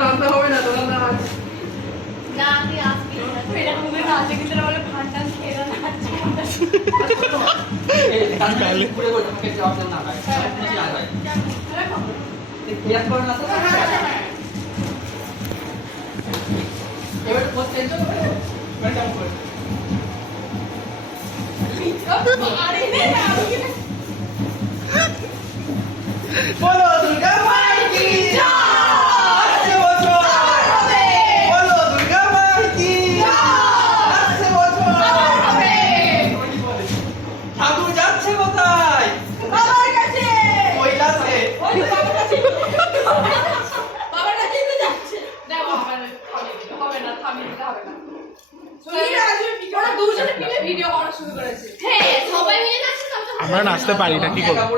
টানতে হবে না তোরা নাচ। না তুই আসবি এরকম করে নাচে কিন্তু বলে ভাত টান খেয়ে নাচছে বলো দুর্গা মাই কি আসছে বছর বলো দুর্গা মাই কি আসছে বছর ঠাকুর যাচ্ছে কোথায় বাবার কাছে কৈলাসে ওই বাবার কাছে তো যাচ্ছে দেখো হবে না থামিয়ে দিতে হবে না ওরা দুজনে মিলে ভিডিও করা শুরু করেছে হ্যাঁ সবাই মিলে নাচছে আমরা নাচতে পারি না, কি করবো?